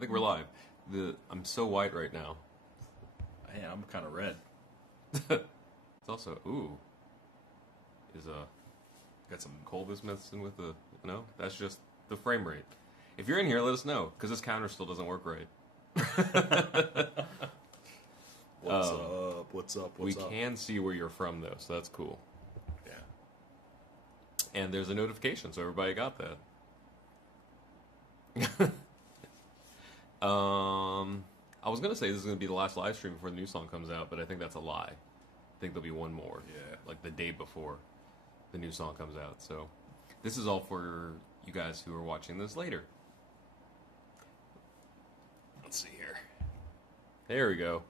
I think we're live. I'm so white right now. Hey, I'm kind of red. It's also got some coldness messing with the that's just the frame rate. If you're in here, let us know because this counter still doesn't work right. What's up? What's up? We can see where you're from though, so that's cool. Yeah. And there's a notification, so everybody got that. I was gonna say this is gonna be the last live stream before the new song comes out, but I think that's a lie. I think there'll be one more. Yeah. Like the day before the new song comes out. So this is all for you guys who are watching this later. Let's see here. There we go.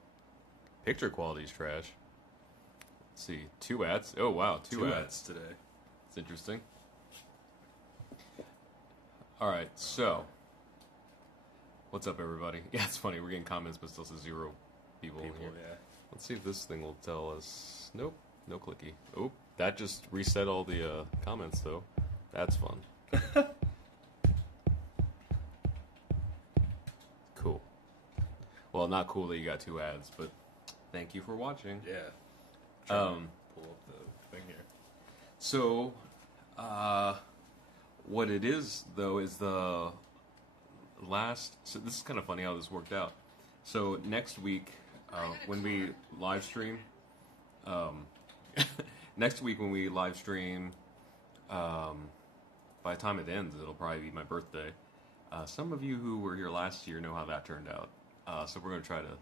Picture quality is trash. Let's see. 2 ads. Oh wow, two ads today. It's interesting. Alright, so what's up everybody? Yeah, it's funny, we're getting comments but still says 0 people in here. Yeah. Let's see if this thing will tell us. Nope, no clicky. Oh, that just reset all the comments though. That's fun. Cool. Well, not cool that you got 2 ads, but thank you for watching. Yeah. Pull up the thing here. So, what it is though is the last. So this is kind of funny how this worked out. So next week, when we live stream, next week when we live stream, by the time it ends, it'll probably be my birthday. Some of you who were here last year know how that turned out. So we're going to try to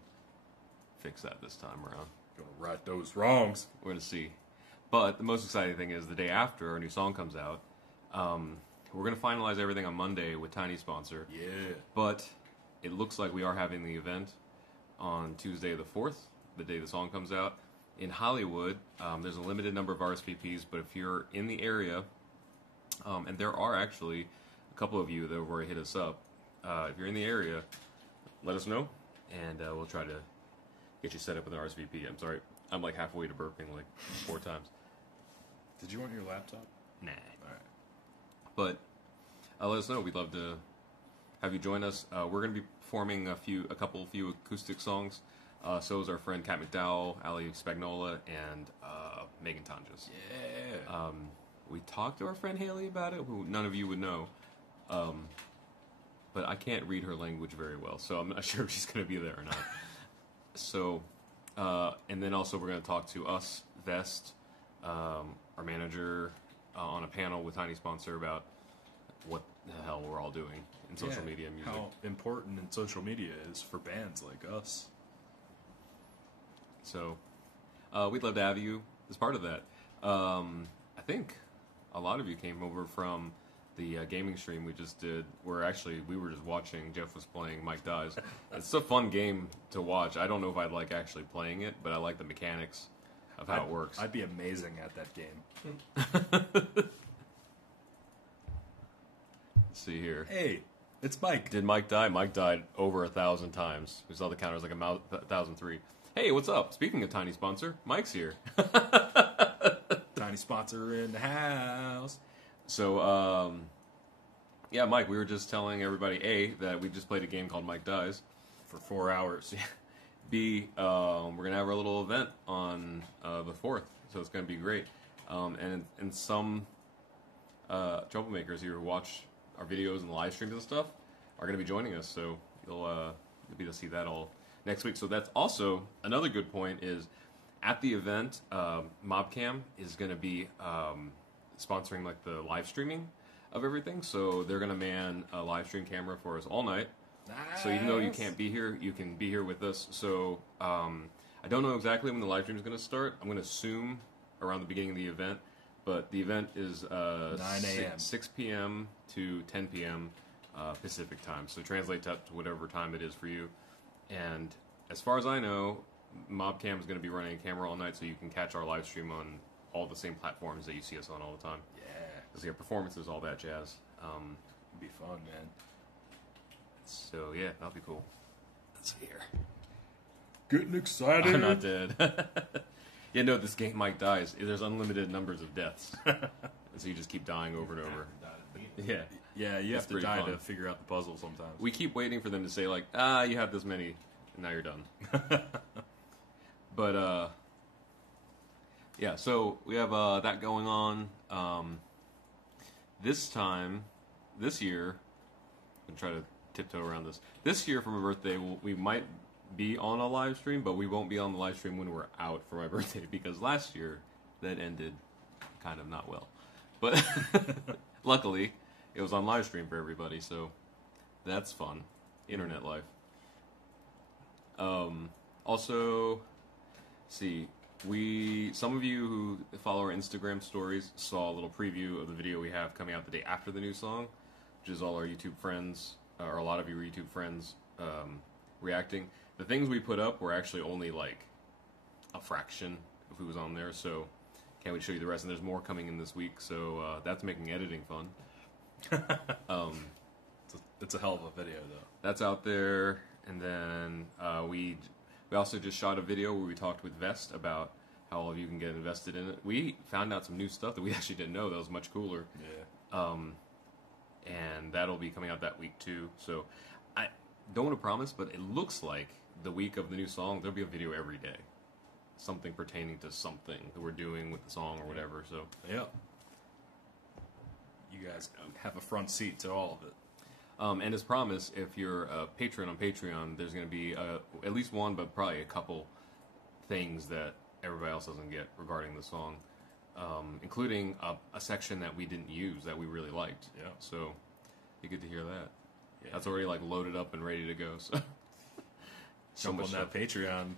fix that this time around. Gonna right those wrongs. We're going to see. But the most exciting thing is the day after our new song comes out, we're going to finalize everything on Monday with Tiny Sponsor. Yeah. But it looks like we are having the event on Tuesday the 4th, the day the song comes out, in Hollywood. There's a limited number of RSVPs, but if you're in the area, and there are actually a couple of you that have already hit us up, if you're in the area, let us know, and we'll try to get you set up with an RSVP. I'm sorry, I'm like halfway to burping like 4 times. Did you want your laptop? Nah. All right. But let us know. We'd love to have you join us. We're going to be performing a few acoustic songs. So is our friend Kat McDowell, Ali Spagnola, and Megan Tonjes. Yeah. We talked to our friend Haley about it, who none of you would know. But I can't read her language very well, so I'm not sure if she's going to be there or not. So, and then also we're going to talk to us, Vest, our manager, on a panel with Tiny Sponsor about what the hell we're all doing in social media and music. How important in social media is for bands like us. So, we'd love to have you as part of that. I think a lot of you came over from the gaming stream we just did, where actually we were just watching. Jeff was playing Mike Dies. It's a fun game to watch. I don't know if I'd like actually playing it, but I like the mechanics of how it works. I'd be amazing at that game. Let's see here. Hey, it's Mike. Did Mike die? Mike died over 1,000 times. We saw the counters like 1,003. Hey, what's up? Speaking of Tiny Sponsor, Mike's here. Tiny Sponsor in the house. So, yeah, Mike, we were just telling everybody, A, that we just played a game called Mike Dies. For 4 hours. B, we're going to have our little event on the 4th, so it's going to be great. And some troublemakers here who watch our videos and live streams and stuff are going to be joining us, so you'll be able to see that all next week. So that's also another good point is at the event, Mobcam is going to be sponsoring like the live streaming of everything, so they're going to man a live stream camera for us all night. Nice. So even though you can't be here, you can be here with us. So I don't know exactly when the live stream is going to start. I'm going to assume around the beginning of the event, but the event is 9 a.m. 6 p.m. to 10 p.m. Pacific time. So translate that to whatever time it is for you. And as far as I know, Mobcam is going to be running a camera all night, so you can catch our live stream on all the same platforms that you see us on all the time. Yeah. Because your performances, all that jazz. It'd be fun, man. So yeah, that'll be cool. Let's see here. Getting excited. I'm not dead. Yeah, no, this game Mike Dies. There's unlimited numbers of deaths. So you just keep dying over and over. Yeah. Yeah, you It's have to pretty die fun. to figure out the puzzle sometimes. We keep waiting for them to say like, you have this many, and now you're done. But yeah. So we have that going on. This year, I'm gonna try to tiptoe around this. This year for my birthday, we might be on a live stream, but we won't be on the live stream when we're out for my birthday because last year that ended kind of not well. But luckily, it was on live stream for everybody, so that's fun. Internet life. Also, see, some of you who follow our Instagram stories saw a little preview of the video we have coming out the day after the new song, which is all our YouTube friends, or a lot of your YouTube friends reacting. The things we put up were actually only like a fraction of who was on there, so can't wait to show you the rest. And there's more coming in this week, so that's making editing fun. It's a hell of a video, though. That's out there, and then we also just shot a video where we talked with Vest about how all of you can get invested in it. We found out some new stuff that we actually didn't know that was much cooler. Yeah. And that'll be coming out that week too. So I don't want to promise, but it looks like the week of the new song there'll be a video every day, something pertaining to something that we're doing with the song or whatever. So yeah, you guys have a front seat to all of it. And as promised, if you're a patron on Patreon, there's going to be at least one, but probably a couple things that everybody else doesn't get regarding the song, including a section that we didn't use that we really liked. Yeah. So you get to hear that. Yeah. That's already like loaded up and ready to go. So Jump on that Patreon,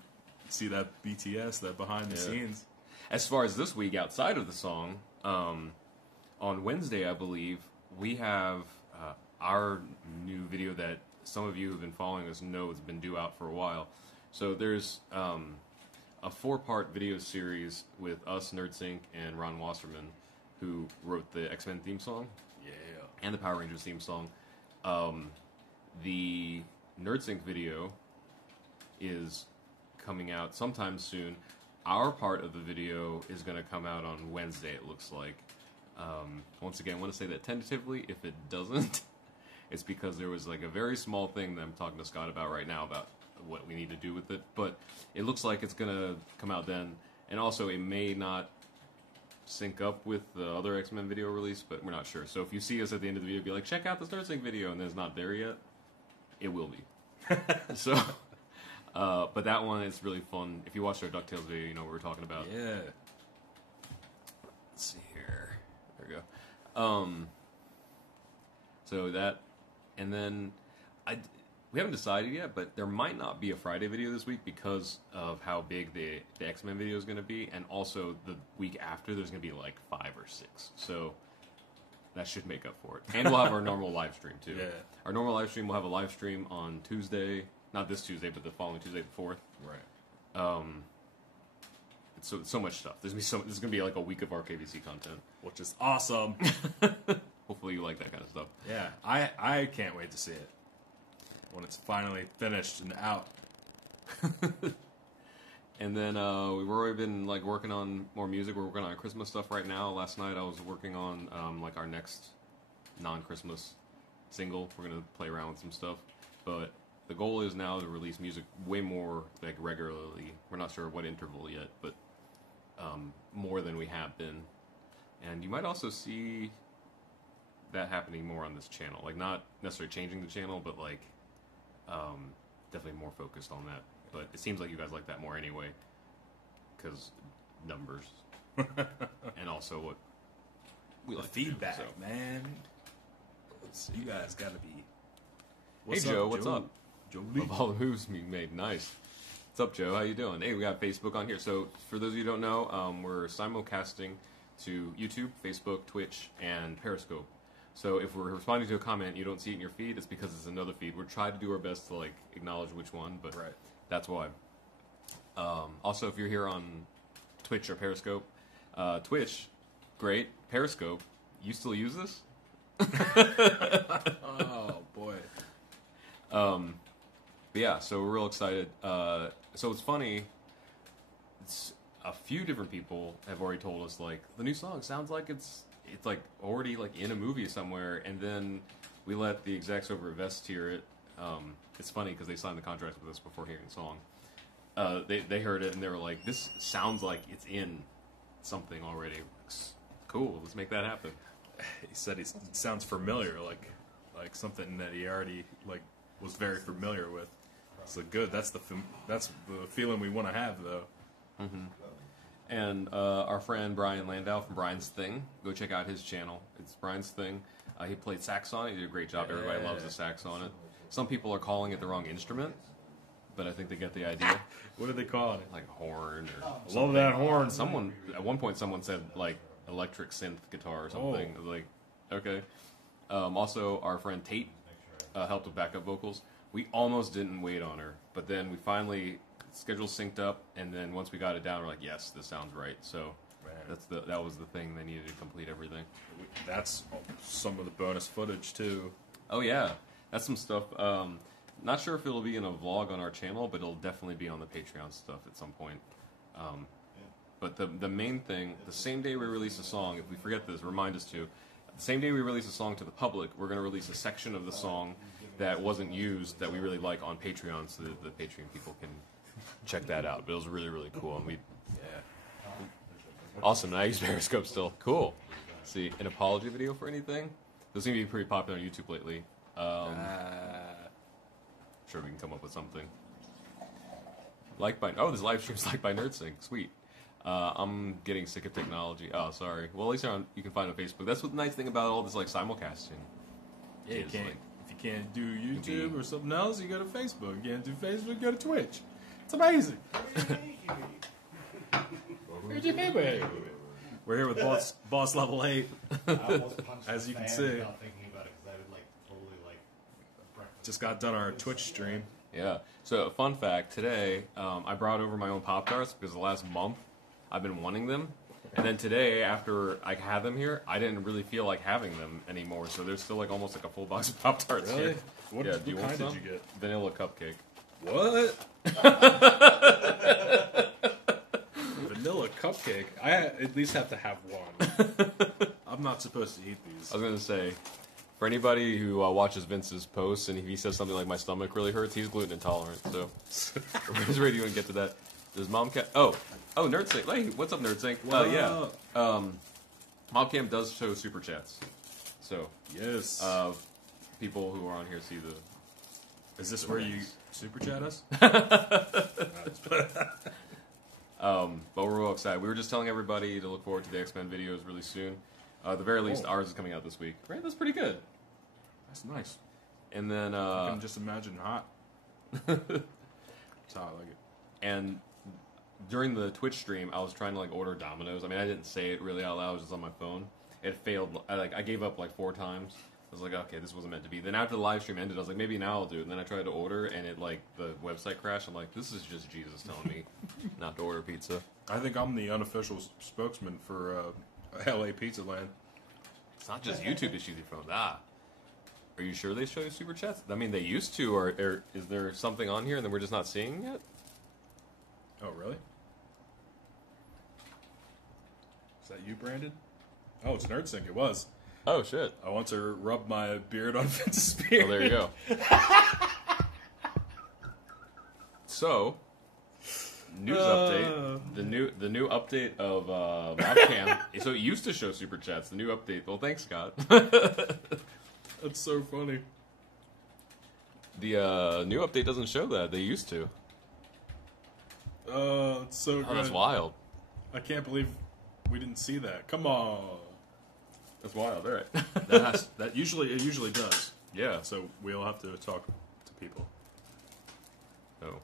see that BTS, that behind the scenes. As far as this week outside of the song, on Wednesday, I believe, we have our new video that some of you who've been following us know has been due out for a while. So there's a 4-part video series with us, NerdSync, and Ron Wasserman, who wrote the X-Men theme song. Yeah. And the Power Rangers theme song. The NerdSync video is coming out sometime soon. Our part of the video is going to come out on Wednesday, it looks like. Once again, I want to say that tentatively. If it doesn't, it's because there was like a very small thing that I'm talking to Scott about right now about what we need to do with it. But it looks like it's going to come out then. And also, it may not sync up with the other X-Men video release, but we're not sure. So if you see us at the end of the video, be like, check out this NerdSync video, and then it's not there yet, it will be. So, but that one is really fun. If you watched our DuckTales video, you know what we're talking about. Yeah. Let's see here. There we go. So that, and then we haven't decided yet, but there might not be a Friday video this week because of how big the X-Men video is going to be, and also the week after there's going to be like 5 or 6. So that should make up for it. And we'll have our normal live stream too. Yeah. Our normal live stream, we'll have a live stream on Tuesday, not this Tuesday, but the following Tuesday, the 4th. Right. It's so much stuff. This is going to be like a week of RKVC content, Which is awesome. Hopefully you like that kind of stuff. Yeah, I can't wait to see it when it's finally finished and out. And then we've already been like working on more music. We're working on Christmas stuff right now. Last night I was working on like our next non-Christmas single. We're gonna play around with some stuff, but the goal is now to release music way more like regularly. We're not sure what interval yet, but more than we have been. And you might also see that happening more on this channel. Like not necessarily changing the channel, but like definitely more focused on that. But it seems like you guys like that more anyway, because numbers, and also what we The like to do, feedback, so. man. You guys gotta be. Hey Joe, what's up? Joe Lee. Of all the moves being made, nice. What's up, Joe? How you doing? Hey, we got Facebook on here. So for those of you who don't know, we're simulcasting to YouTube, Facebook, Twitch, and Periscope. So if we're responding to a comment, you don't see it in your feed, it's because it's another feed. We're trying to do our best to like acknowledge which one, but Right. that's why. Also, if you're here on Twitch or Periscope, Twitch, great. Periscope, you still use this? Oh boy. But yeah, so we're real excited. So it's funny. It's a few different people have already told us like the new song sounds like it's it's like already like in a movie somewhere, and then we let the execs over at Vest hear it. It's funny because they signed the contract with us before hearing the song. They heard it and they were like, "This sounds like it's in something already. Cool, let's make that happen." He said it sounds familiar, like something that he already like was very familiar with. So good. That's the feeling we want to have, though. Mm-hmm. And our friend Brian Landau from Brian's Thing, go check out his channel. It's Brian's Thing. He played sax on it. He did a great job. Everybody loves the sax on it. Some people are calling it the wrong instrument, but I think they get the idea. What are they calling it? Like horn or something. Love that horn. Someone at one point someone said like electric synth guitar or something. Oh. Like, okay. Also, our friend Tate helped with backup vocals. We almost didn't wait on her, but then we finally schedule synced up, and then once we got it down, we're like, yes, this sounds right. So that was the thing they needed to complete everything. That's some of the bonus footage too. Oh yeah, that's some stuff. Not sure if it'll be in a vlog on our channel, but it'll definitely be on the Patreon stuff at some point. But the main thing, the same day we release a song, if we forget this, remind us to. The same day we release a song to the public, we're going to release a section of the song that wasn't used that we really like on Patreon, so that the Patreon people can check that out. But it was really, really cool, and awesome. I use Periscope still. Cool. See, an apology video for anything? Those seem to be pretty popular on YouTube lately. Sure, we can come up with something. This live stream's liked by NerdSync. Sweet. I'm getting sick of technology. Oh, sorry. Well, at least you can find it on Facebook. That's what the nice thing about all this like simulcasting. Yeah, if you can't do YouTube or something else, you go to Facebook. You can't do Facebook, you go to Twitch. It's amazing. We're here with Boss Level 8. As you can see. Just got done our Twitch stream. Yeah. So, fun fact, today, I brought over my own Pop-Tarts because the last month I've been wanting them. And then today, after I had them here, I didn't really feel like having them anymore. So there's still like almost like a full box of Pop-Tarts here. What kind did you get? Vanilla cupcake. What? Vanilla cupcake? I at least have to have one. I'm not supposed to eat these. I was going to say, for anybody who watches Vince's posts and if he says something like my stomach really hurts, he's gluten intolerant. So where's ready to get to that? Does Momcat... Oh, NerdSync. Hey, what's up, NerdSync? Yeah. Mobcam does show super chats. So, yes. People who are on here see the... Is this where you super chat us? But we're real excited. We were just telling everybody to look forward to the X-Men videos really soon. At the very least, ours is coming out this week. Right? That's pretty good. That's nice. And then... I can just imagine hot. That's how I like it. And... during the Twitch stream, I was trying to like order Domino's. I mean, I didn't say it really out loud. I was just on my phone. It failed. I gave up like 4 times. I was like, okay, this wasn't meant to be. Then after the live stream ended, I was like, maybe now I'll do it. And then I tried to order, and it like the website crashed. I'm like, this is just Jesus telling me not to order pizza. I think I'm the unofficial spokesman for LA Pizza Land. It's not just YouTube issues you phone. Are you sure they show you super chats? I mean, they used to, or is there something on here and then we're just not seeing it? Oh, really? Is that you, Brandon? Oh, it's NerdSync. It was. Oh, shit. I want to rub my beard on Vince's beard. Oh, there you go. So, news update. The new update of Mobcam. So it used to show super chats. The new update. Well, thanks, Scott. That's so funny. The new update doesn't show that. They used to. Oh, it's so good. Oh, that's wild. I can't believe we didn't see that. Come on. That's wild. All right. It usually does. Yeah. So we'll have to talk to people. Oh.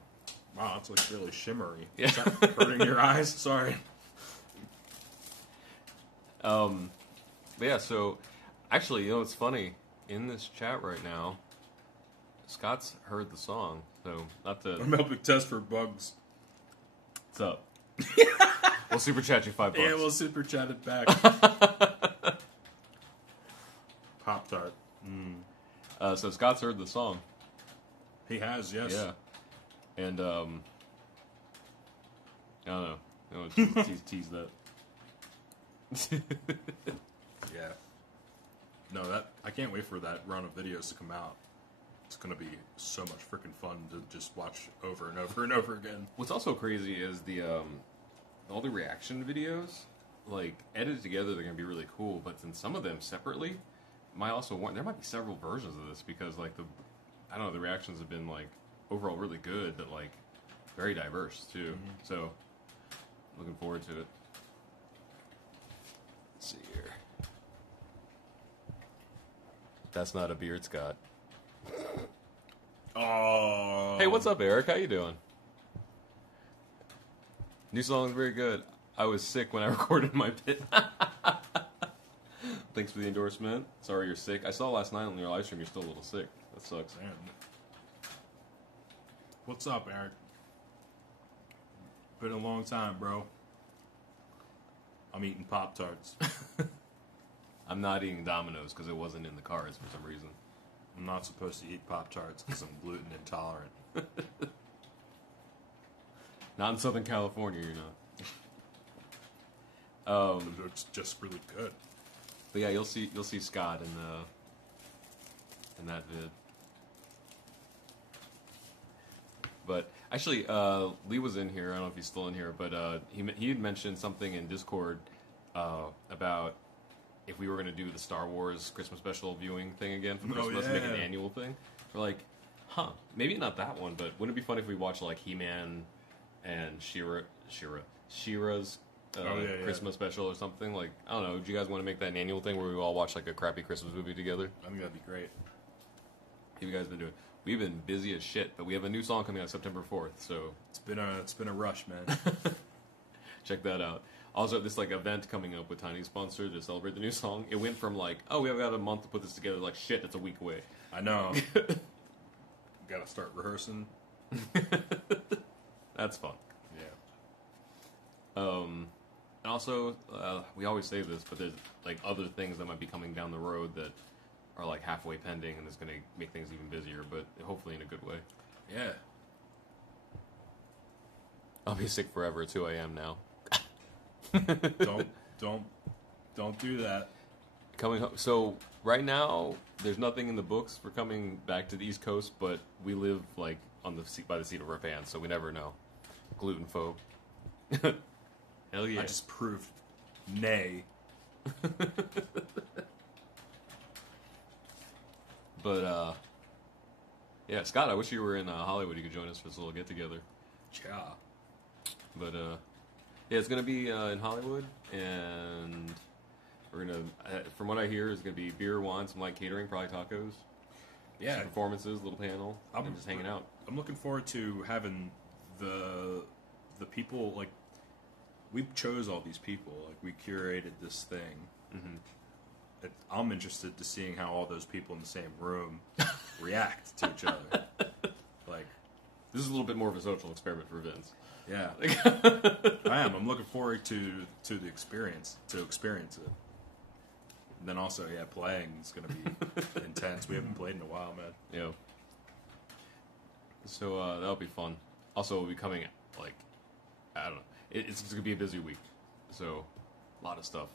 Wow, it's like really shimmery. Yeah. Is that hurting your eyes? Sorry. Yeah, so actually, you know, it's funny. In this chat right now, Scott's heard the song, so not to... I'm helping test for bugs. What's up? We'll super chat you $5. Yeah, we'll super chat it back. Pop-Tart. So Scott's heard the song. He has, yes. Yeah. And, I don't know. Tease that. Yeah. No, I can't wait for that run of videos to come out. It's gonna be so much freaking fun to just watch over and over and over again. What's also crazy is all the reaction videos, like edited together, they're gonna be really cool. But then some of them separately there might be several versions of this because like the reactions have been like overall really good, but like very diverse too. Mm-hmm. So looking forward to it. Let's see here. That's not a beard, Scott. Oh. Hey, what's up, Eric? How you doing? New song is very good. I was sick when I recorded my bit. Thanks for the endorsement. Sorry you're sick. I saw last night on your live stream you're still a little sick. That sucks. Man. What's up, Eric? Been a long time, bro. I'm eating Pop-Tarts. I'm not eating Domino's because it wasn't in the cards for some reason. I'm not supposed to eat Pop-Tarts because I'm gluten intolerant. Not in Southern California, you're not. It's just really good. But yeah, you'll see Scott in that vid. But actually, Lee was in here. I don't know if he's still in here, but he had mentioned something in Discord about if we were going to do the Star Wars Christmas special viewing thing again for Christmas, make an annual thing. We're like, maybe not that one, but wouldn't it be fun if we watched like He-Man and She-Ra's Christmas special or something? Like, I don't know. Do you guys want to make that an annual thing where we all watch like a crappy Christmas movie together? I think that'd be great. What have you guys been doing? We've been busy as shit, but we have a new song coming out September 4th, so it's been a rush, man. Check that out. Also, this like event coming up with Tiny Sponsor to celebrate the new song. It went from like, oh, we have got a month to put this together, like shit, it's a week away. I know. Gotta start rehearsing. That's fun. Yeah. And also, we always say this, but there's like other things that might be coming down the road that are like halfway pending, and it's going to make things even busier, but hopefully in a good way. Yeah. I'll be sick forever at 2 a.m. now. Don't do that. Coming home. So right now, there's nothing in the books for coming back to the East Coast, but we live like by the seat of our pants, so we never know. Gluten phobe. Hell yeah! I just proved nay. But yeah, Scott, I wish you were in Hollywood. You could join us for this little get together. Yeah. But yeah, it's gonna be in Hollywood, and we're gonna, from what I hear, is gonna be beer, wine, some light catering, probably tacos. Yeah. Some performances, little panel, and just hanging out. I'm looking forward to having the people, like, we chose all these people, like, we curated this thing. Mm-hmm. I'm interested to seeing how all those people in the same room react to each other. Like, this is a little bit more of a social experiment for Vince. Yeah. I am. I'm looking forward to the experience, to experience it. And then also, yeah, playing is going to be intense. We haven't played in a while, man. Yeah. So that'll be fun. Also, we'll be coming, like, I don't know. It's going to be a busy week. So, a lot of stuff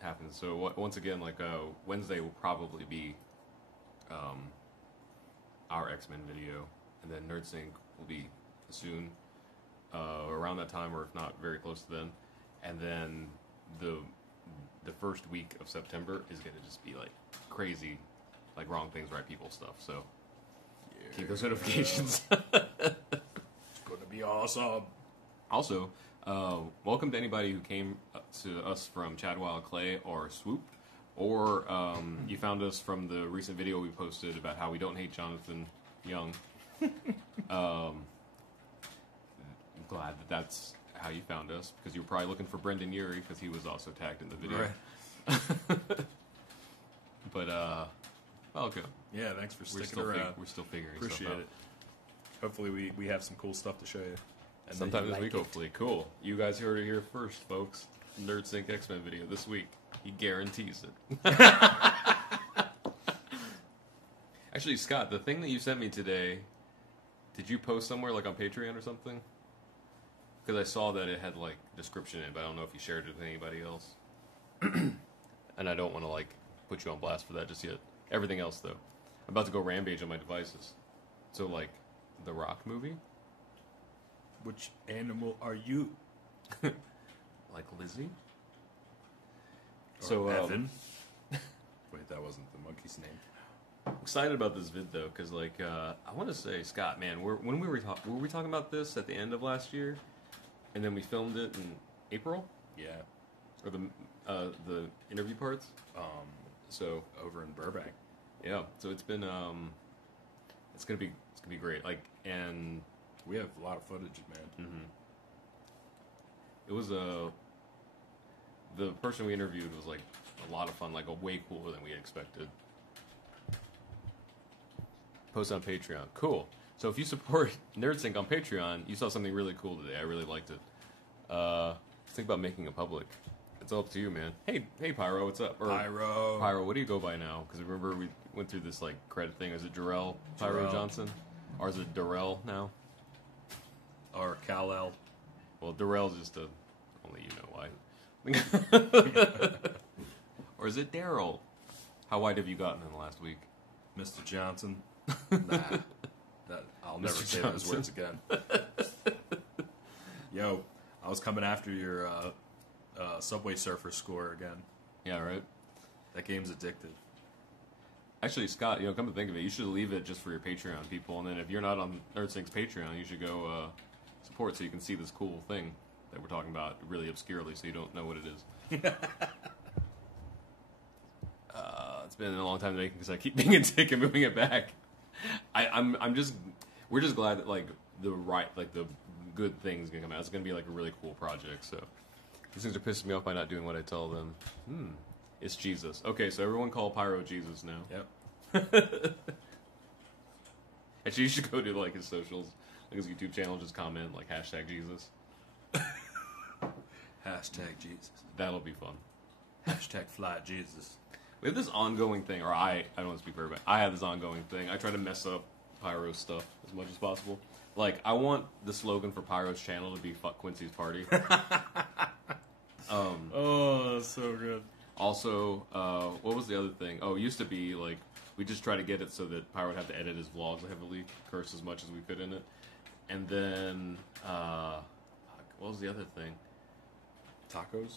happens. So, once again, like, Wednesday will probably be our X-Men video. And then NerdSync will be soon, around that time, or if not, very close to then. And then the first week of September is going to just be, like, crazy, like, wrong things, right people stuff. So, keep those notifications. It's going to be awesome. Also, welcome to anybody who came to us from Chadwild Clay or Swoop, or you found us from the recent video we posted about how we don't hate Jonathan Young. I'm glad that that's how you found us, because you were probably looking for Brendan Urie, because he was also tagged in the video. Right. But, welcome. Yeah, thanks for sticking around. We're still figuring Appreciate stuff out. it. Hopefully we have some cool stuff to show you. And sometime this week, hopefully. Cool. You guys heard it here first, folks. NerdSync X-Men video this week. He guarantees it. Actually, Scott, the thing that you sent me today, did you post somewhere, like on Patreon or something? Because I saw that it had, like, description in it, but I don't know if you shared it with anybody else. and I don't want to like put you on blast for that just yet. Everything else though, I'm about to go rampage on my devices. So like, the Rock movie, Which animal are you? like Lizzie. Or So Evan. Wait, that wasn't the monkey's name. I'm excited about this vid though, because like I want to say, Scott, man, when were we talking about this at the end of last year, and then we filmed it in April, Yeah. or the interview parts. So Over in Burbank. yeah, so it's been it's gonna be great. Like, and We have a lot of footage, man. it was the person we interviewed was like a lot of fun, like way cooler than we expected. Post on Patreon. Cool. So if you support NerdSync on Patreon, you saw something really cool today. I really liked it. Think about making it public. It's all up to you, man. Hey, Pyro, what's up? Or, Pyro. what do you go by now? Because remember we went through this like credit thing. Is it Jarrell Pyro Jarrell. Johnson, or is it Darrell now? Or Kal-El. Well, Darrell's just a only you know why. Or is it Daryl? How wide have you gotten in the last week? Mr. Johnson. Nah. I'll never Mr. say those Johnson. words again. Yo, I was coming after your Subway Surfer score again. Yeah, right. That game's addictive. Actually, Scott, come to think of it, you should leave it just for your Patreon people, and then if you're not on NerdSync's Patreon, you should go support so you can see this cool thing that we're talking about really obscurely, so you don't know what it is. It's been a long time to make because I keep being a dick and moving it back. We're just glad that like the good things gonna come out. It's gonna be like a really cool project. So these things are pissing me off by not doing what I tell them. It's Jesus. Okay, so everyone call Pyro Jesus now. Yep. Actually, you should go to like his socials, like his YouTube channel, just comment like #Jesus. #Jesus. That'll be fun. #Fly Jesus. We have this ongoing thing, or I don't want to speak for everybody. I have this ongoing thing. I try to mess up Pyro's stuff as much as possible. Like, I want the slogan for Pyro's channel to be "Fuck Quincy's Party." Oh, that's so good. Also, what was the other thing? Oh, it used to be like we just try to get it so that Pyro would have to edit his vlogs heavily, curse as much as we could in it, and then what was the other thing? Tacos?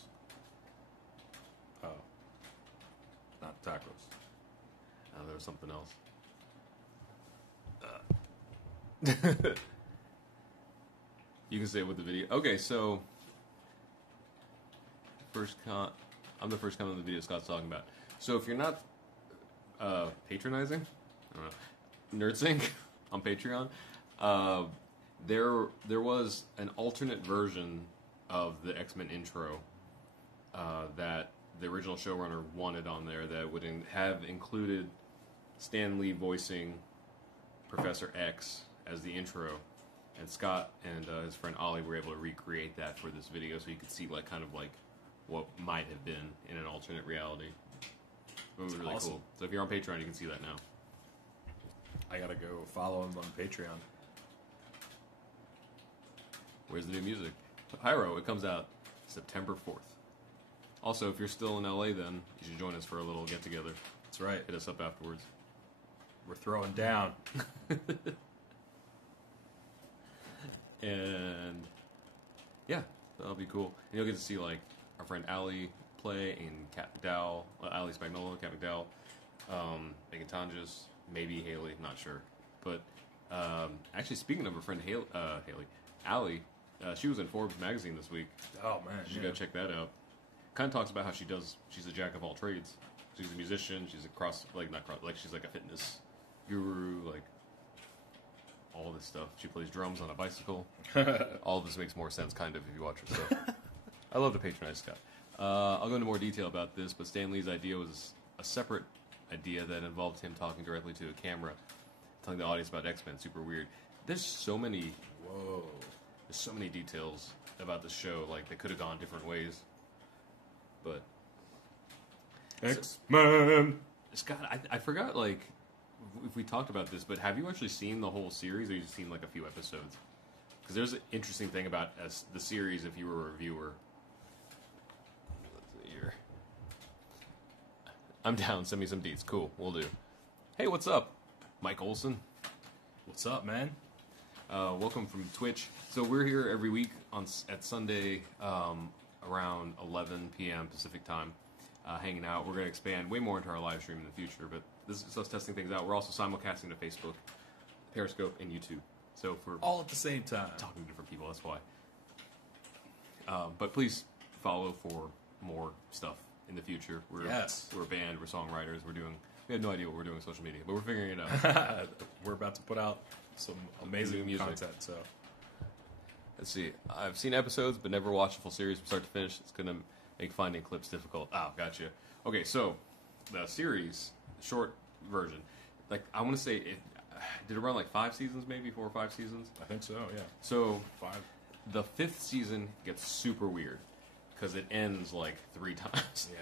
Oh. Not tacos. There was something else. You can say it with the video. Okay, so I'm the first comment on the video Scott's talking about. So if you're not patronizing, I don't know, NerdSync on Patreon, there was an alternate version of the X-Men intro that the original showrunner wanted on there that would have included Stan Lee voicing Professor X as the intro, and Scott and his friend Ollie were able to recreate that for this video, so you could see like kind of like what might have been in an alternate reality. It was really awesome. cool. So if you're on Patreon, you can see that now. I gotta go follow him on Patreon. Where's the new music? Pyro, it comes out September 4th. Also, if you're still in LA, then you should join us for a little get-together. That's right. Hit us up afterwards. We're throwing down. And yeah, that'll be cool. And you'll get to see like our friend Allie play and Kat McDowell, Allie Spagnola, Kat McDowell, Megan Tonjes, maybe Haley, not sure. But actually, speaking of her friend Allie, she was in Forbes magazine this week. Oh man, You should go check that out. Kind of talks about how she's a jack of all trades. She's a musician. She's she's like a fitness guru, like all this stuff. She plays drums on a bicycle. All of this makes more sense, kind of, if you watch her stuff. I love to patronize Scott. I'll go into more detail about this, but Stan Lee's idea was a separate idea that involved him talking directly to a camera, telling the audience about X-Men. Super weird. There's so many details about the show, like they could have gone different ways. But X-Men. Scott, I forgot, like, if we talked about this, but have you actually seen the whole series, or you just seen, like, a few episodes? Because there's an interesting thing about the series if you were a reviewer. Let's see here. I'm down. Send me some deets. Cool. We'll do. Hey, what's up? Mike Olson. What's up, man? Welcome from Twitch. So we're here every week at Sunday around 11 p.m. Pacific time, hanging out. We're going to expand way more into our live stream in the future, but this is us testing things out. We're also simulcasting to Facebook, Periscope, and YouTube. So for all at the same time, talking to different people. That's why. But please follow for more stuff in the future. We're a band. We're songwriters. We have no idea what we're doing with social media, but we're figuring it out. We're about to put out some amazing music. Content. So let's see. I've seen episodes, but never watched a full series from start to finish. It's gonna make finding clips difficult. Oh, gotcha. Okay, so the series, short version, like I want to say, did it run like 5 seasons, maybe 4 or 5 seasons? I think so. Yeah. So 5. The 5th season gets super weird because it ends like 3 times. Yeah.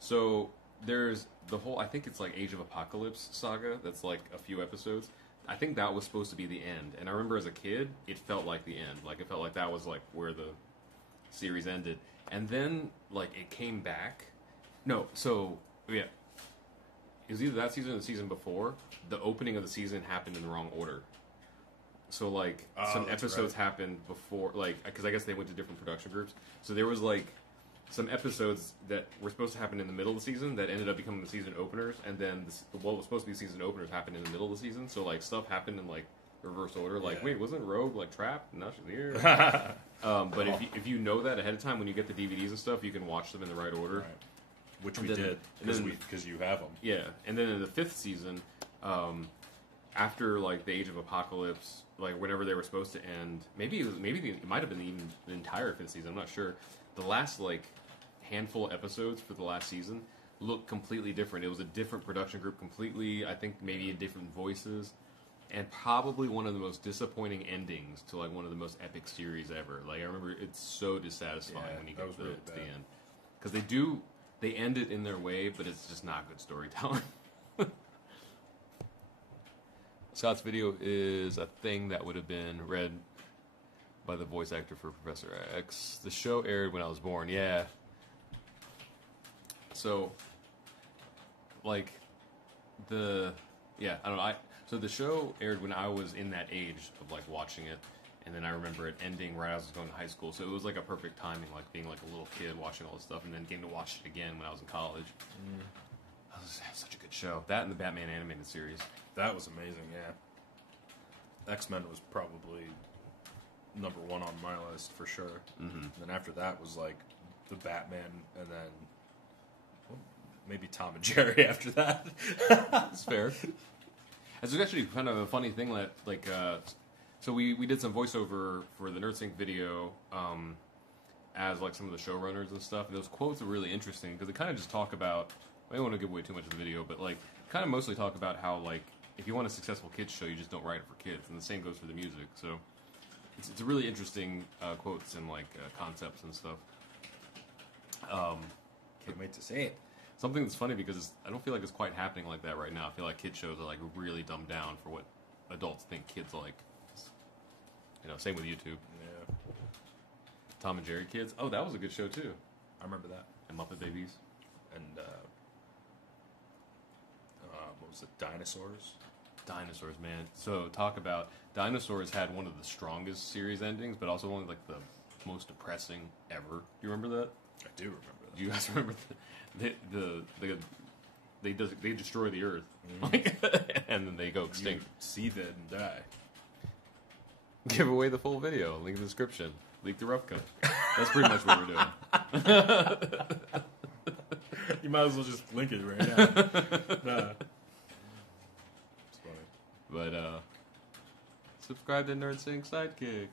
So there's the whole, I think it's like Age of Apocalypse saga. That's like a few episodes. I think that was supposed to be the end. And I remember as a kid, it felt like the end. Like it felt like that was like where the series ended. And then like it came back. No, so yeah. It was either that season or the season before. The opening of the season happened in the wrong order. So like some episodes happened before, like, because I guess they went to different production groups. So there was like some episodes that were supposed to happen in the middle of the season that ended up becoming the season openers, and then what was supposed to be season openers happened in the middle of the season. So like stuff happened in like reverse order. Like, wait, wasn't Rogue like trapped? Now she's here. But if you know that ahead of time, when you get the DVDs and stuff, you can watch them in the right order. Right. Which we did because you have them. Yeah, and then in the 5th season, after like the Age of Apocalypse, like whenever they were supposed to end, it might have been even the entire 5th season. I'm not sure. The last like handful of episodes for the last season looked completely different. It was a different production group completely. I think maybe in different voices, and probably one of the most disappointing endings to like one of the most epic series ever. Like I remember, it's so dissatisfying when you get to the end, because they end it in their way, but it's just not good storytelling. Scott's video is a thing that would have been read by the voice actor for Professor X. The show aired when I was born. Yeah. So, like, I don't know. So the show aired when I was in that age of, like, watching it. And then I remember it ending right as I was going to high school. So it was, like, a perfect timing, like, being, like, a little kid watching all this stuff. And then getting to watch it again when I was in college. That was such a good show. That and the Batman animated series. That was amazing, yeah. X-Men was probably number 1 on my list for sure. Mm-hmm. And then after that was like the Batman, and then maybe Tom and Jerry after that. That's fair. It's actually kind of a funny thing that, like, so we did some voiceover for the NerdSync video as like some of the showrunners and stuff, and those quotes are really interesting because they kind of just talk about. I don't want to give away too much of the video, but like kind of mostly talk about how like if you want a successful kids show, you just don't write it for kids, and the same goes for the music. So it's a really interesting quotes and like concepts and stuff. Can't wait to see it. Something that's funny because I don't feel like it's quite happening like that right now. I feel like kid shows are like really dumbed down for what adults think kids like. You know, same with YouTube. Yeah. Tom and Jerry Kids. Oh, that was a good show too. I remember that. And Muppet Babies. And what was it? Dinosaurs. Dinosaurs, man. So talk about Dinosaurs had one of the strongest series endings, but also one of like the most depressing ever. Do you remember that? I do remember that. Do you guys remember they destroy the Earth, and then they go extinct. You see that and die. Give away the full video. Link in the description. Leak the rough cut. That's pretty much what we're doing. You might as well just link it right now. Nah. It's funny. But subscribe to NerdSync Sidekick.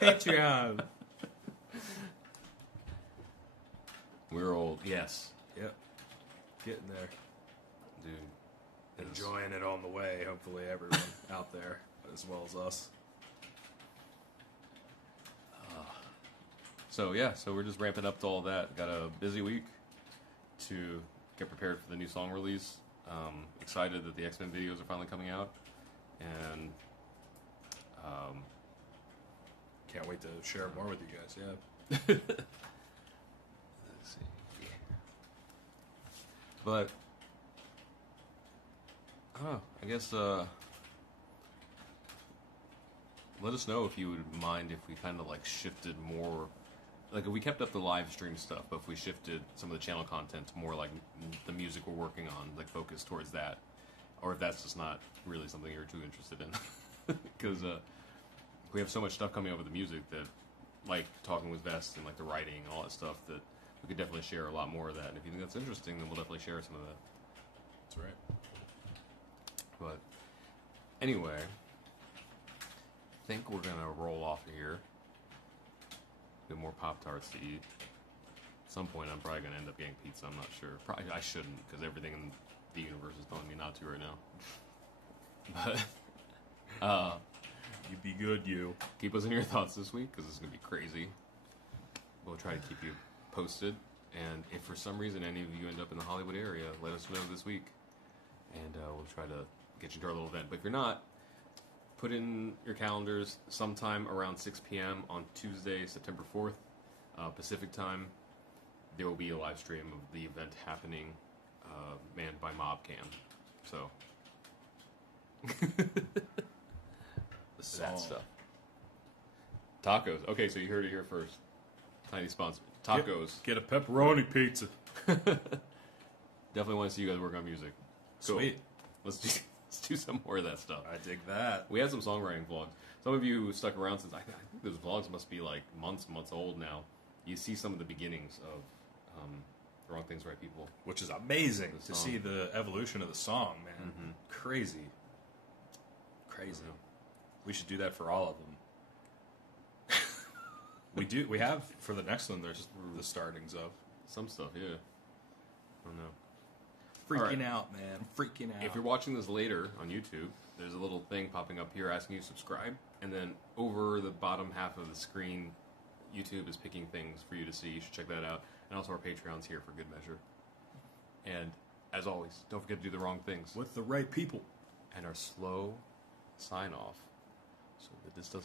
Patreon. We're old. Yes. Yep. Getting there. Dude. Enjoying it on the way. Hopefully everyone out there as well as us. So we're just ramping up to all that. Got a busy week to get prepared for the new song release. Excited that the X-Men videos are finally coming out, and can't wait to share more with you guys. Yeah. Let's see. But I don't know. I guess let us know if you would mind if we kind of like shifted more, like if we kept up the live stream stuff, but if we shifted some of the channel content to more like the music we're working on, like focus towards that, or if that's just not really something you're too interested in, because we have so much stuff coming up with the music that, like talking with Vest and like the writing and all that stuff, that we could definitely share a lot more of that. And if you think that's interesting, then we'll definitely share some of that. That's right. But anyway, I think we're gonna roll off of here. Get more Pop-Tarts to eat. At some point, I'm probably gonna end up getting pizza. I'm not sure. Probably I shouldn't, because everything in the universe is telling me not to right now. But You be good, you. keep us in your thoughts this week, because it's gonna be crazy. We'll try to keep you posted. And if for some reason any of you end up in the Hollywood area, let us know this week, and we'll try to get you to our little event. But if you're not, put in your calendars sometime around 6 p.m. on Tuesday, September 4th, Pacific time. There will be a live stream of the event happening, manned by Mobcam. So, that stuff. Tacos. Okay, so you heard it here first. Tiny sponsor. Tacos. Get a pepperoni pizza. Definitely want to see you guys work on music. Cool. Sweet. Let's do some more of that stuff. I dig that. We had some songwriting vlogs. Some of you who stuck around since I think those vlogs must be like months old now. You see some of the beginnings of The Wrong Things, Right People. Which is amazing to see the evolution of the song, man. Mm-hmm. Crazy. We should do that for all of them. We have, for the next one, there's the startings of. Some stuff, yeah. I don't know. Freaking out, man. Freaking out. If you're watching this later on YouTube, there's a little thing popping up here asking you to subscribe. And then over the bottom half of the screen, YouTube is picking things for you to see. You should check that out. And also our Patreon's here for good measure. And as always, don't forget to do the wrong things. With the right people. And our slow sign off so that this doesn't